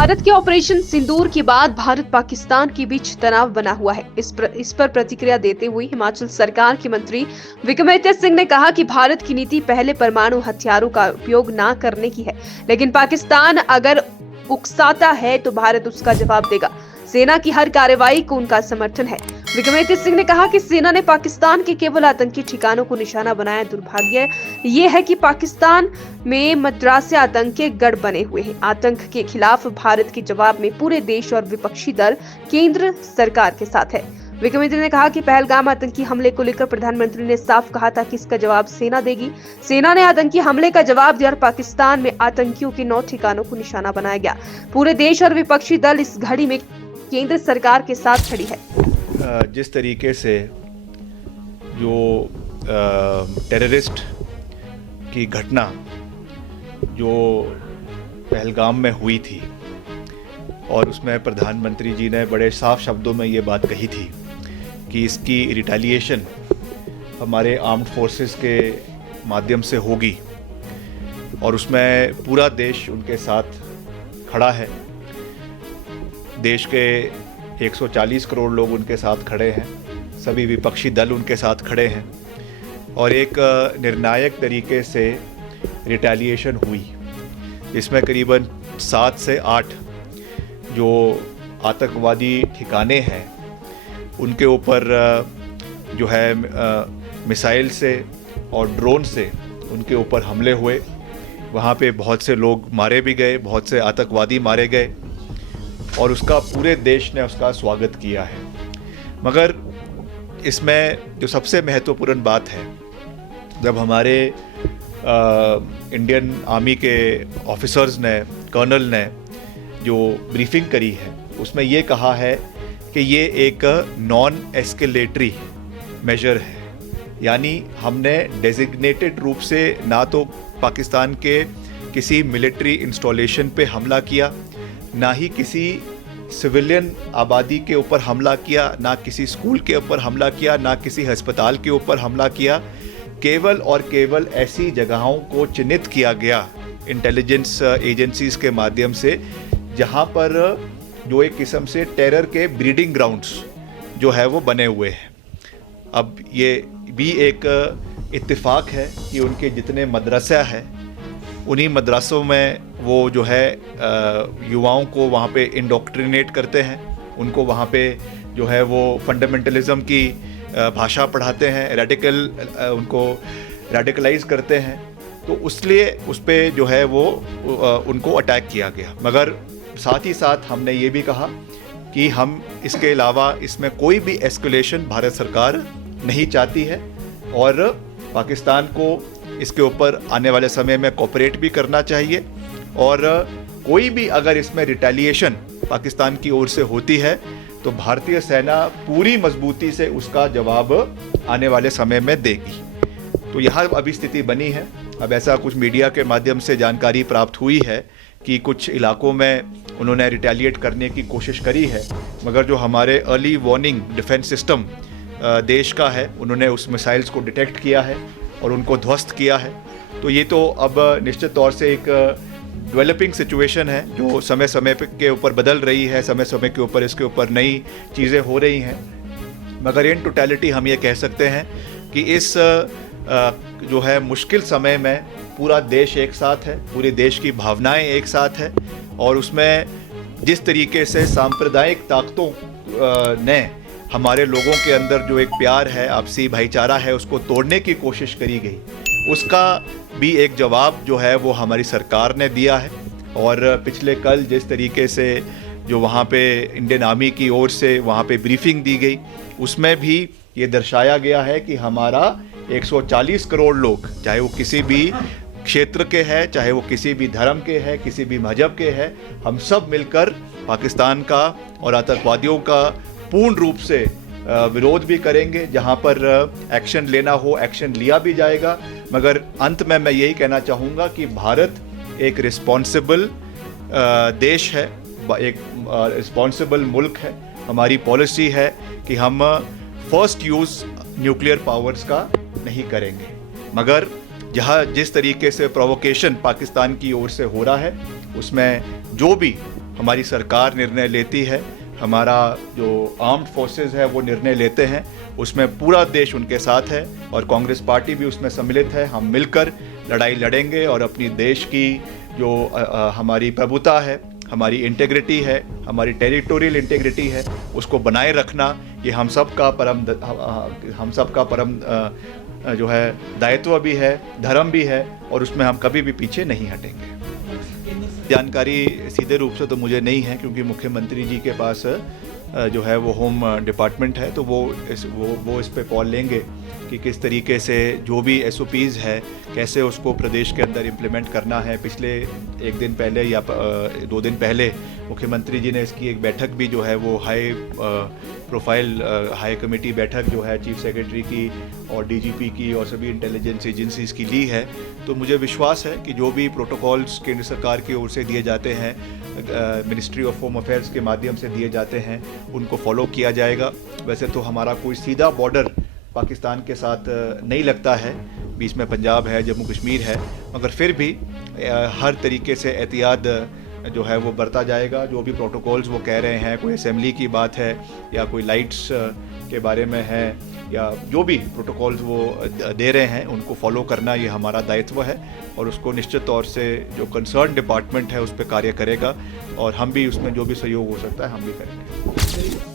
भारत के ऑपरेशन सिंदूर के बाद भारत पाकिस्तान के बीच तनाव बना हुआ है। इस पर प्रतिक्रिया देते हुए हिमाचल सरकार के मंत्री विक्रमादित्य सिंह ने कहा कि भारत की नीति पहले परमाणु हथियारों का उपयोग न करने की है, लेकिन पाकिस्तान अगर उकसाता है तो भारत उसका जवाब देगा। सेना की हर कार्रवाई को उनका समर्थन है। विक्रमादित्य सिंह ने कहा कि सेना ने पाकिस्तान के केवल आतंकी ठिकानों को निशाना बनाया। दुर्भाग्य ये है कि पाकिस्तान में मद्रासे आतंकी गढ़ बने हुए हैं। आतंक के खिलाफ भारत के जवाब में पूरे देश और विपक्षी दल केंद्र सरकार के साथ है। विक्रमादित्य ने कहा कि पहलगाम आतंकी हमले को लेकर प्रधानमंत्री ने साफ कहा था कि इसका जवाब सेना देगी। सेना ने आतंकी हमले का जवाब दिया और पाकिस्तान में आतंकियों के 9 ठिकानों को निशाना बनाया गया। पूरे देश और विपक्षी दल इस घड़ी में केंद्र सरकार के साथ खड़ी है। जिस तरीके से जो टेररिस्ट की घटना जो पहलगाम में हुई थी और उसमें प्रधानमंत्री जी ने बड़े साफ शब्दों में ये बात कही थी कि इसकी रिटेलिएशन हमारे आर्म्ड फोर्सेस के माध्यम से होगी और उसमें पूरा देश उनके साथ खड़ा है। देश के 140 करोड़ लोग उनके साथ खड़े हैं, सभी विपक्षी दल उनके साथ खड़े हैं और एक निर्णायक तरीके से रिटेलिएशन हुई, जिसमें करीबन 7 से 8 जो आतंकवादी ठिकाने हैं उनके ऊपर जो है मिसाइल से और ड्रोन से उनके ऊपर हमले हुए। वहाँ पे बहुत से लोग मारे भी गए, बहुत से आतंकवादी मारे गए और उसका पूरे देश ने उसका स्वागत किया है। मगर इसमें जो सबसे महत्वपूर्ण बात है, जब हमारे इंडियन आर्मी के ऑफिसर्स ने, कर्नल ने जो ब्रीफिंग करी है, उसमें ये कहा है कि ये एक नॉन एस्केलेटरी मेजर है। यानी हमने डेजिग्नेटेड रूप से ना तो पाकिस्तान के किसी मिलिट्री इंस्टॉलेशन पे हमला किया, ना ही किसी सिविलियन आबादी के ऊपर हमला किया, ना किसी स्कूल के ऊपर हमला किया, ना किसी अस्पताल के ऊपर हमला किया। केवल और केवल ऐसी जगहों को चिन्हित किया गया इंटेलिजेंस एजेंसीज के माध्यम से जहां पर जो एक किस्म से टेरर के ब्रीडिंग ग्राउंड्स जो है वो बने हुए हैं। अब ये भी एक इत्तेफाक है कि उनके जितने मदरसा है उन्हीं मदरसों में वो जो है युवाओं को वहाँ पे इंडोक्ट्रिनेट करते हैं, उनको वहाँ पे जो है वो फंडामेंटलिज्म की भाषा पढ़ाते हैं, उनको रेडिकलाइज करते हैं। तो उसलिए उस पर जो है वो उनको अटैक किया गया। मगर साथ ही साथ हमने ये भी कहा कि हम इसके अलावा इसमें कोई भी एस्केलेशन भारत सरकार नहीं चाहती है और पाकिस्तान को इसके ऊपर आने वाले समय में कोऑपरेट भी करना चाहिए और कोई भी अगर इसमें रिटेलिएशन पाकिस्तान की ओर से होती है तो भारतीय सेना पूरी मजबूती से उसका जवाब आने वाले समय में देगी। तो यहाँ अभी स्थिति बनी है। अब ऐसा कुछ मीडिया के माध्यम से जानकारी प्राप्त हुई है कि कुछ इलाकों में उन्होंने रिटेलिएट करने की कोशिश करी है, मगर जो हमारे अर्ली वार्निंग डिफेंस सिस्टम देश का है, उन्होंने उस मिसाइल्स को डिटेक्ट किया है और उनको ध्वस्त किया है। तो ये तो अब निश्चित तौर से एक डेवलपिंग सिचुएशन है जो समय समय के ऊपर बदल रही है, समय समय के ऊपर इसके ऊपर नई चीज़ें हो रही हैं। मगर इन टोटलिटी हम ये कह सकते हैं कि इस जो है मुश्किल समय में पूरा देश एक साथ है, पूरे देश की भावनाएं एक साथ है और उसमें जिस तरीके से सांप्रदायिक ताकतों ने हमारे लोगों के अंदर जो एक प्यार है, आपसी भाईचारा है, उसको तोड़ने की कोशिश करी गई, उसका भी एक जवाब जो है वो हमारी सरकार ने दिया है। और पिछले कल जिस तरीके से जो वहाँ पे इंडियन आर्मी की ओर से वहाँ पे ब्रीफिंग दी गई, उसमें भी ये दर्शाया गया है कि हमारा 140 करोड़ लोग, चाहे वो किसी भी क्षेत्र के हैं, चाहे वो किसी भी धर्म के हैं, किसी भी मजहब के हैं, हम सब मिलकर पाकिस्तान का और आतंकवादियों का पूर्ण रूप से विरोध भी करेंगे। जहां पर एक्शन लेना हो एक्शन लिया भी जाएगा। मगर अंत में मैं यही कहना चाहूँगा कि भारत एक रिस्पॉन्सिबल देश है, एक रिस्पॉन्सिबल मुल्क है। हमारी पॉलिसी है कि हम फर्स्ट यूज़ न्यूक्लियर पावर्स का नहीं करेंगे। मगर जिस तरीके से प्रोवोकेशन पाकिस्तान की ओर से हो रहा है, उसमें जो भी हमारी सरकार निर्णय लेती है, हमारा जो आर्म्ड फोर्सेस है वो निर्णय लेते हैं, उसमें पूरा देश उनके साथ है और कांग्रेस पार्टी भी उसमें सम्मिलित है। हम मिलकर लड़ाई लड़ेंगे और अपनी देश की जो हमारी प्रभुता है, हमारी इंटेग्रिटी है, हमारी टेरिटोरियल इंटेग्रिटी है, उसको बनाए रखना ये हम सब का परम जो है दायित्व भी है, धर्म भी है और उसमें हम कभी भी पीछे नहीं हटेंगे। जानकारी सीधे रूप से तो मुझे नहीं है क्योंकि मुख्यमंत्री जी के पास जो है वो होम डिपार्टमेंट है, तो वो इस पे कॉल लेंगे कि किस तरीके से जो भी SOPs है कैसे उसको प्रदेश के अंदर इम्प्लीमेंट करना है। पिछले एक दिन पहले या 2 दिन पहले मुख्यमंत्री जी ने इसकी एक बैठक भी जो है वो हाई प्रोफाइल हाई कमेटी बैठक जो है चीफ सेक्रेटरी की और DGP की और सभी इंटेलिजेंस एजेंसीज़ की ली है। तो मुझे विश्वास है कि जो भी प्रोटोकॉल्स केंद्र सरकार की ओर से दिए जाते हैं, मिनिस्ट्री ऑफ होम अफेयर्स के माध्यम से दिए जाते हैं, उनको फॉलो किया जाएगा। वैसे तो हमारा कोई सीधा बॉर्डर पाकिस्तान के साथ नहीं लगता है, बीच में पंजाब है, जम्मू कश्मीर है, मगर फिर भी हर तरीके से एहतियात जो है वो बरता जाएगा। जो भी प्रोटोकॉल्स वो कह रहे हैं, कोई असेंबली की बात है या कोई लाइट्स के बारे में है या जो भी प्रोटोकॉल्स वो दे रहे हैं उनको फॉलो करना ये हमारा दायित्व है और उसको निश्चित तौर से जो कंसर्न डिपार्टमेंट है उस पर कार्य करेगा और हम भी उसमें जो भी सहयोग हो सकता है हम भी करेंगे।